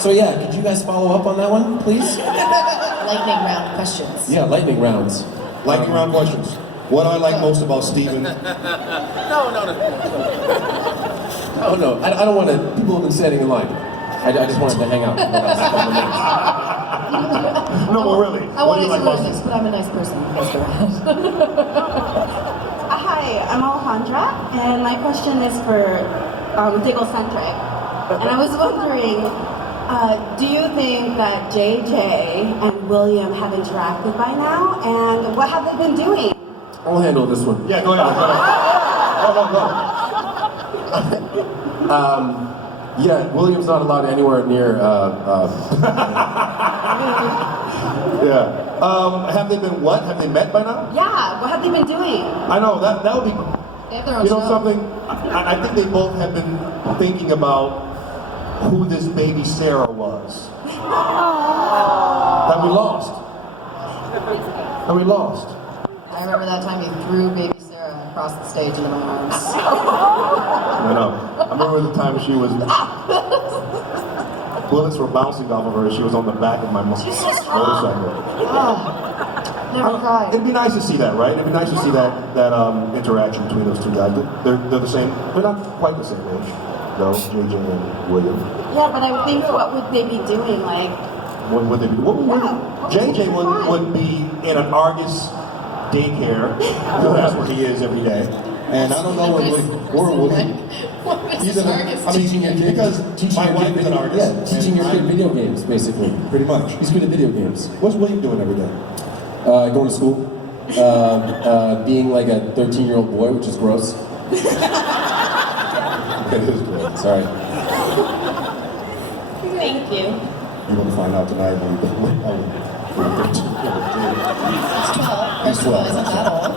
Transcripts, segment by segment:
So yeah, could you guys follow up on that one, please? Lightning round questions. Yeah, lightning rounds. Lightning round questions. What do I like most about Steven? Oh no, I don't want to. People have been standing in line. I just wanted to hang out. No, but really. I What do want you to like really most? nice, but I'm a nice person. That's the Hi, I'm Alejandra, and my question is for Diggle-centric. And I was wondering, do you think that JJ and William have interacted by now? And what have they been doing? I'll handle this one. Yeah, go ahead. Go. Yeah, William's not allowed anywhere near. Yeah. Have they been what? Have they met by now? Yeah, what have they been doing? I know, that would be, They have their own you know show. something? I think they both have been thinking about who this baby Sarah was. That we lost. I remember that time you threw baby Sarah across the stage into my arms. I know. I remember the time she was, bullets were bouncing off of her. She was on the back of my motorcycle. Never cried. It'd be nice to see that, right? It'd be nice to see that interaction between those two guys. They're the same. They're not quite the same age, though. JJ and William. Yeah, but I would think, what would they be doing? Like, What would they be? JJ would be in an Argus daycare, because that's where he is every day. And I don't know where William. He's in Teaching your kid. because my wife is an artist. Yeah, teaching your kid video games, basically. Pretty much. He's good at video games. What's William doing every day? Going to school. Being like a 13-year-old boy, which is gross. It is good. Sorry. thank you. You're going to find out tonight when you First of all, isn't that old?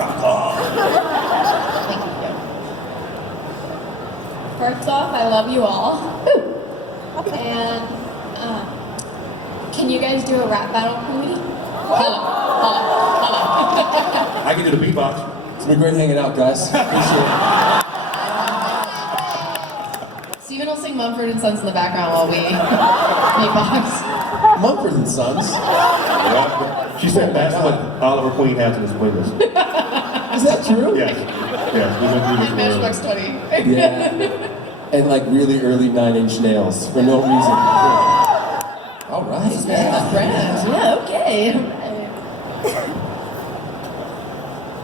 rock on. Thank you. First off, I love you all. And can you guys do a rap battle for me? Hello. I can do the beatbox. It's been great hanging out, guys. Appreciate Steven will sing Mumford & Sons in the background while we beatbox. it. Mumford and Sons. Yeah. She said that's what Oliver Queen has in his playlist. Is that true? Yes. Yes. We went through this Matchbox earlier. 20. Yeah. And like really early 9 Inch Nails for no reason. All right. Yeah, brand. Yeah, okay.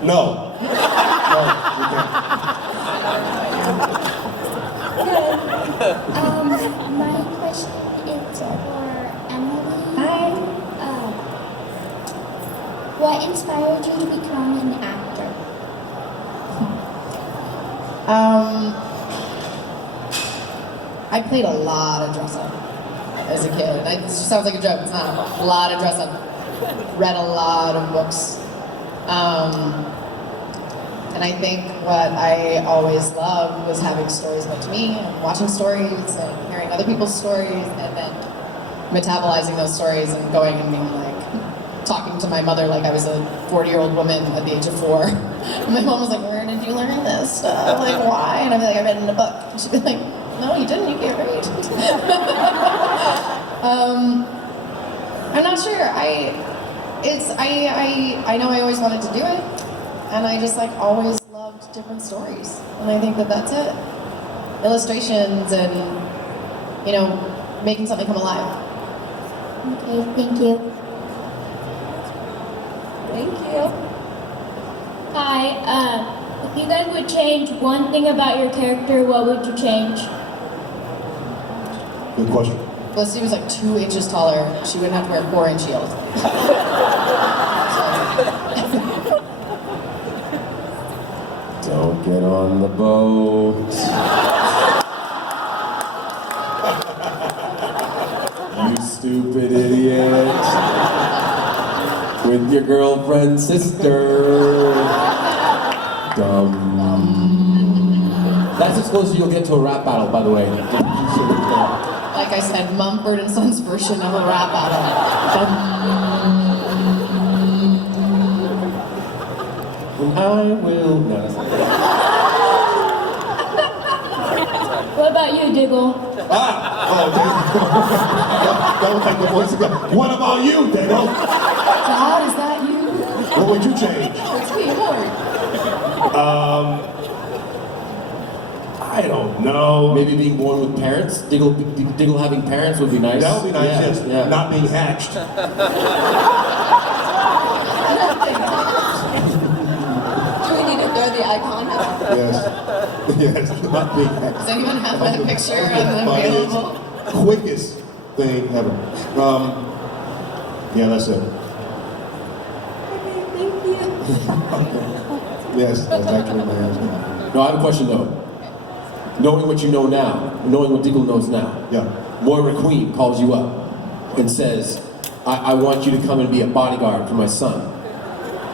No. No, we can't. My question is for Emily. What inspired you to become an actor? I played a lot of dress up as a kid. It sounds like a joke, it's not. A lot of dress up. Read a lot of books. And I think what I always loved was having stories about to me and watching stories and hearing other people's stories and then metabolizing those stories and going and being like, talking to my mother like I was a 40-year-old woman at the age of 4. And my mom was like, where did you learn this stuff? Like, why? And I'd be like, I read it in a book. And she'd be like, no, you didn't, you can't read. I'm not sure. I know I always wanted to do it. And I just like always loved different stories. And I think that that's it. Illustrations and, you know, making something come alive. Okay, thank you. Thank you. Hi, if you guys would change one thing about your character, what would you change? Good question. Felicity was like 2 inches taller. She wouldn't have to wear a 4-inch heels. Don't get on the boat. You stupid idiot. With your girlfriend's sister. Dumb. That's as close as you'll get to a rap battle, by the way. Like I said, Mumford & Sons version of a rap battle. I will. No, that's not What about you, Diggle? Oh, that was like the voice of God. What about you, Diggle? God, is that you? What would you change? Oh, it's me, Lord. I don't know. Maybe being born with parents. Diggle having parents would be nice. That would be nice, Yeah, yes. yeah. Not being hatched. Do we need to throw the icon out? Yes. Yes, not being hatched. Does anyone have that picture Funniest, available? quickest thing ever. Yeah, that's it. Thank you. Yes, that's actually my answer. No, I have a question though. Knowing what you know now, knowing what Diggle knows now, Yeah. Moira Queen calls you up and says, I want you to come and be a bodyguard for my son.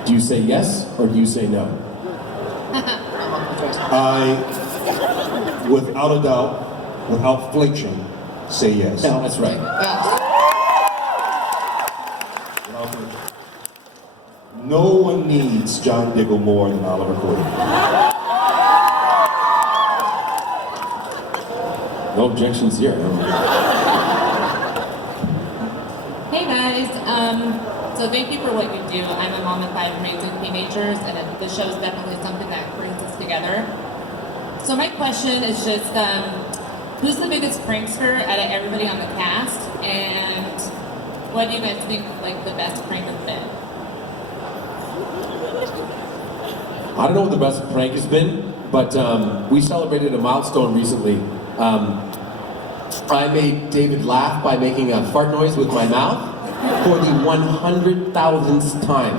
Do you say yes or do you say no? I, without a doubt, without flinching, say yes. No, that's right. Yeah. Without flinching. No one needs John Diggle more than Oliver Queen. No objections here. Hey guys, so thank you for what you do. I'm a mom of 5 amazing teenagers, and the show is definitely something that brings us together. So my question is just, who's the biggest prankster out of everybody on the cast, and what do you guys think like the best prank has been? I don't know what the best prank has been, but we celebrated a milestone recently. I made David laugh by making a fart noise with my mouth for the 100,000th time.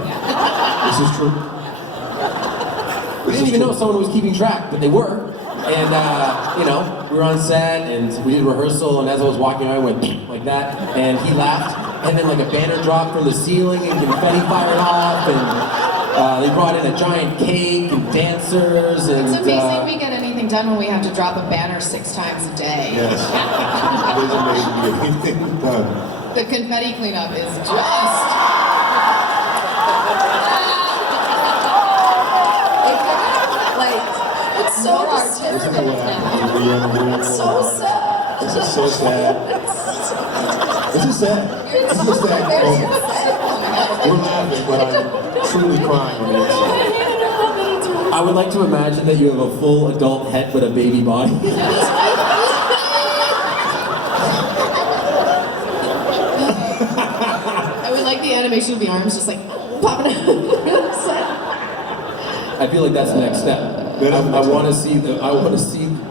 This is true. We didn't even know someone was keeping track, but they were. And, you know, we were on set and we did rehearsal, and as I was walking, I went like that, and he laughed, and then like a banner dropped from the ceiling and confetti fired off, and they brought in a giant cake and dancers, and It's amazing we get anything done when we have to drop a banner 6 times a day. Yes. It is amazing to get anything done. The confetti cleanup is just... Like, It's so Listen to disturbing. what happened. It's so sad. This is so sad. This is sad. This is a sad moment. We're laughing, but I'm truly crying on the inside. I would like to imagine that you have a full adult head but a baby body. I would like the animation of the arms just like popping out. I feel like that's the next step. I want to see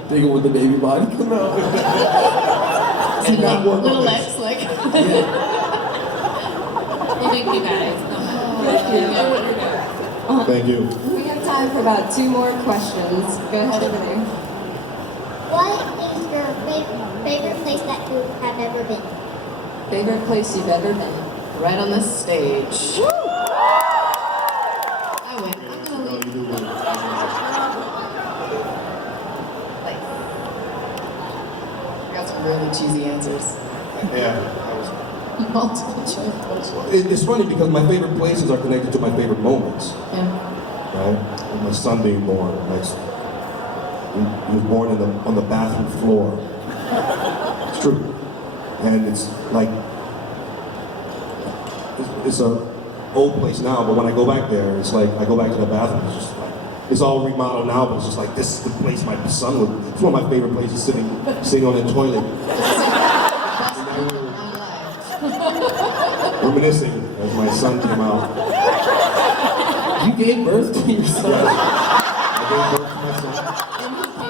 Diggle with the baby body come out. And not work Little on this. legs like... Well, thank you guys. Thank you. we have time for about 2 more questions. Go ahead over there. What is your favorite place that you have ever been? Favorite place you've ever been? Right on this stage. I win. I'm gonna No, leave. you do win. I got some really cheesy answers. Yeah. Multiple choice questions. It's funny because my favorite places are connected to my favorite moments, Yeah. right? Like my son being born, like he was born on the bathroom floor. It's true, and it's like it's a old place now, but when I go back there, it's like I go back to the bathroom. It's just like it's all remodeled now, but it's just like this is the place my son would. It's one of my favorite places, sitting on the toilet. Reminiscing as my son came out. You gave birth to your son. Yes. I gave birth to my son.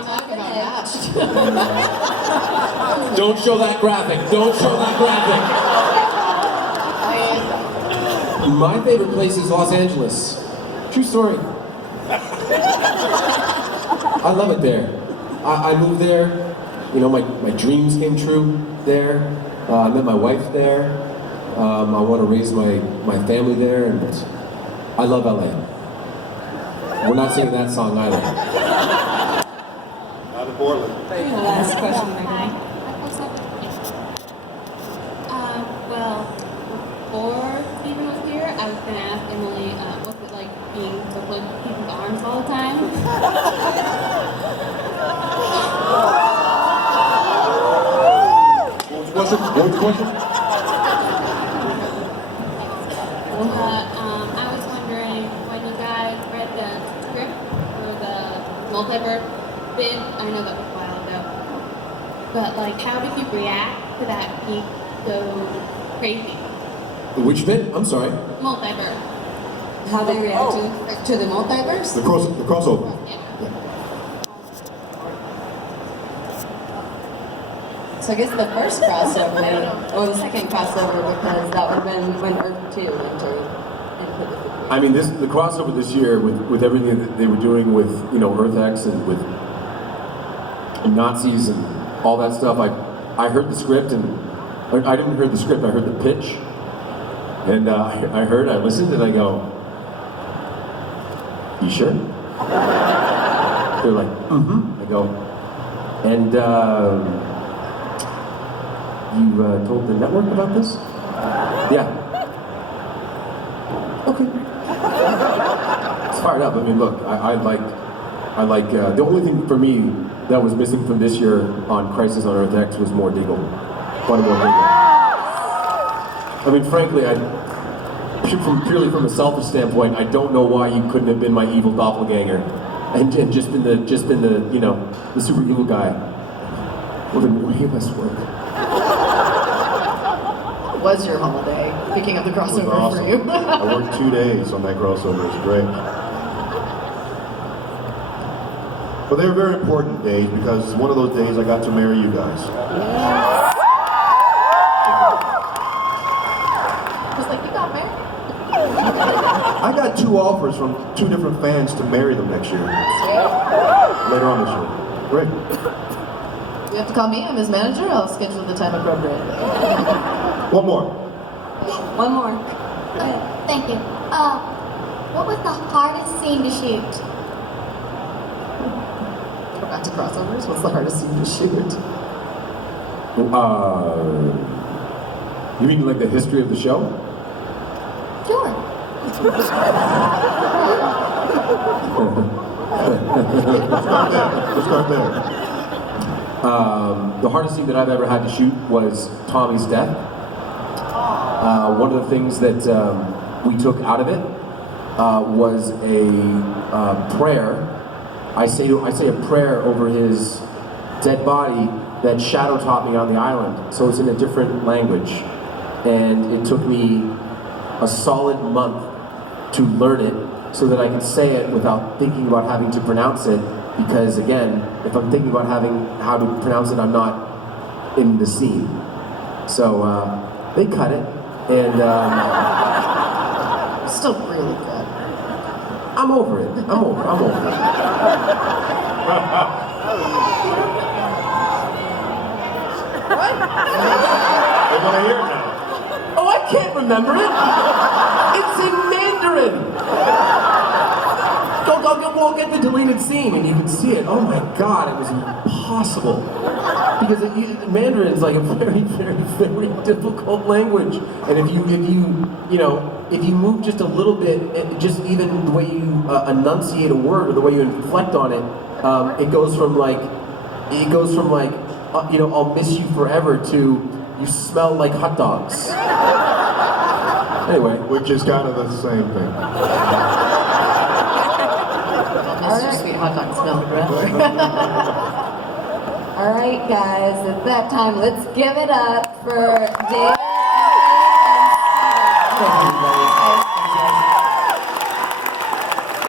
Talk about matched. Don't show that graphic. Don't show that graphic. My favorite place is Los Angeles. True story. I love it there. I moved there. You know, my dreams came true there. I met my wife there. I want to raise my family there, and I love LA. We're not singing that song either. Out of Portland. Last question, Megan. Hi. Well, before Stephen was here, I was going to ask Emily, what's it like being so close to people's arms all the time? question? What was your question? I was wondering when you guys read the script for the multiverse bit. I know that was a while ago, but like, how did you react to that being so crazy? Which bit? I'm sorry. Multiverse. How they react to the multiverse? The crossover. Yeah. So I guess the first crossover, Or the second crossover, because that would have been when Earth 2 entered. I mean, the crossover this year with everything that they were doing with, you know, Earth X and with Nazis and all that stuff. I heard the script and I didn't hear the script. I heard the pitch, and I listened, and I go, "You sure?" They're like, "Mm-hmm." I go, "And you told the network about this?" "Yeah." "Okay." It's fired up. I mean, look, I like the only thing for me that was missing from this year on Crisis on Earth X was more Diggle. Quite more Diggle. I mean, frankly, purely from a selfish standpoint, I don't know why you couldn't have been my evil doppelganger and just been the you know, the super evil guy. Well, then way less work. was your holiday picking up the It was crossover awesome. for you? I worked 2 days on that crossover. It was great. But they were very important days because one of those days I got to marry you guys. Just like, you got married. I got 2 offers from 2 different fans to marry them next year. Later on this year. Great. You have to call me. I'm his manager. I'll schedule the time appropriately. One more. One more. Thank you. What was the hardest scene to shoot? Go back to crossovers. What's the hardest scene to shoot? You mean like the history of the show? Sure. Let's start there. The hardest scene that I've ever had to shoot was Tommy's death. One of the things that we took out of it was a prayer. I say a prayer over his dead body that Shadow taught me on the island. So it's in a different language, and it took me a solid month to learn it so that I could say it without thinking about having to pronounce it. Because again, if I'm thinking about how to pronounce it, I'm not in the scene. So they cut it, and Still really good. I'm over it. I'm over it. What? I want to hear it now. Oh, I can't remember it. It's in Mandarin. Go get the deleted scene and you can see it. Oh my God, it was impossible. Because Mandarin's like a very, very, very difficult language. And if you move just a little bit, just even the way you enunciate a word or the way you inflect on it, it goes from like, I'll miss you forever to you smell like hot dogs. Anyway. Which is kind of the same thing. Mr. Sweet Hot Dog smell forever. All right, guys, it's that time. Let's give it up for Dave. Thank you, everybody.